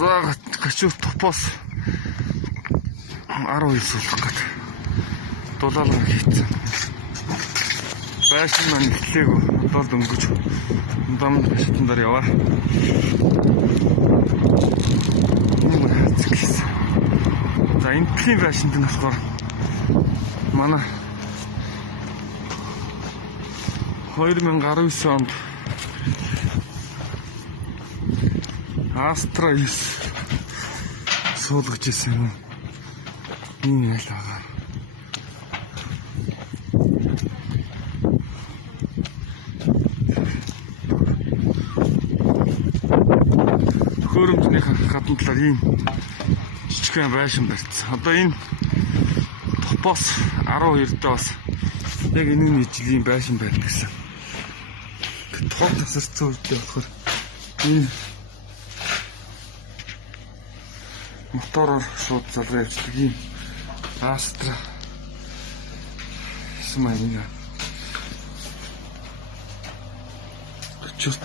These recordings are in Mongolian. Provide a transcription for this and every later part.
За гачуу топоос 12 суулгах гэдэг. Дулаалга хийцэн. Байшин маань эхлэегүй удаад дөнгөж дамд шатан дээр яваа. За энэний байшинд нь болохоор манай 2019 онд Астра 9 суулгаж ирсэн юм. Энэ ял байгаа. Хөрөмжний гадна талаар ийм жижигхэн байшин барьсан. Одоо энэ топоос 12 дээс яг энэ жилийн байшин байна гэсэн. Топ тасарсан үедээ болохоор энэ мотороор шууд залгаа явуулдаг юм. Астра смайнга. Чот.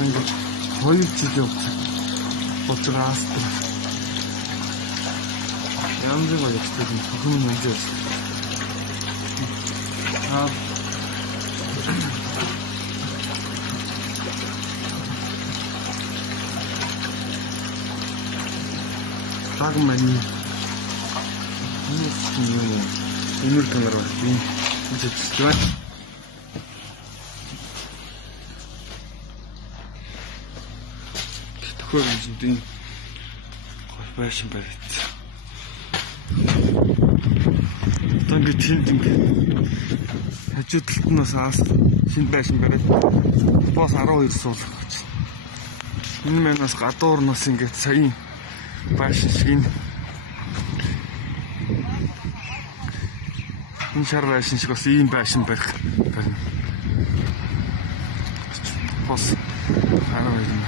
Ингээд 2 жил явсан. Боцоо Астра. Янз бүр явдаг юм. Хүн мэнжээс. Так мани. Инэр камер байна. Жижигчтэй. Төхөр юм гол байшин барьсан. Ингээд тэнд хажуу талд нь бас шинэ байшин бариад бос 12 суулгах гэж. Энэ маань бас гадуур нас ингээд саяын байшин шиг энэ шар байшин шиг бас ийм байшин барих байна. Бос 12 юм.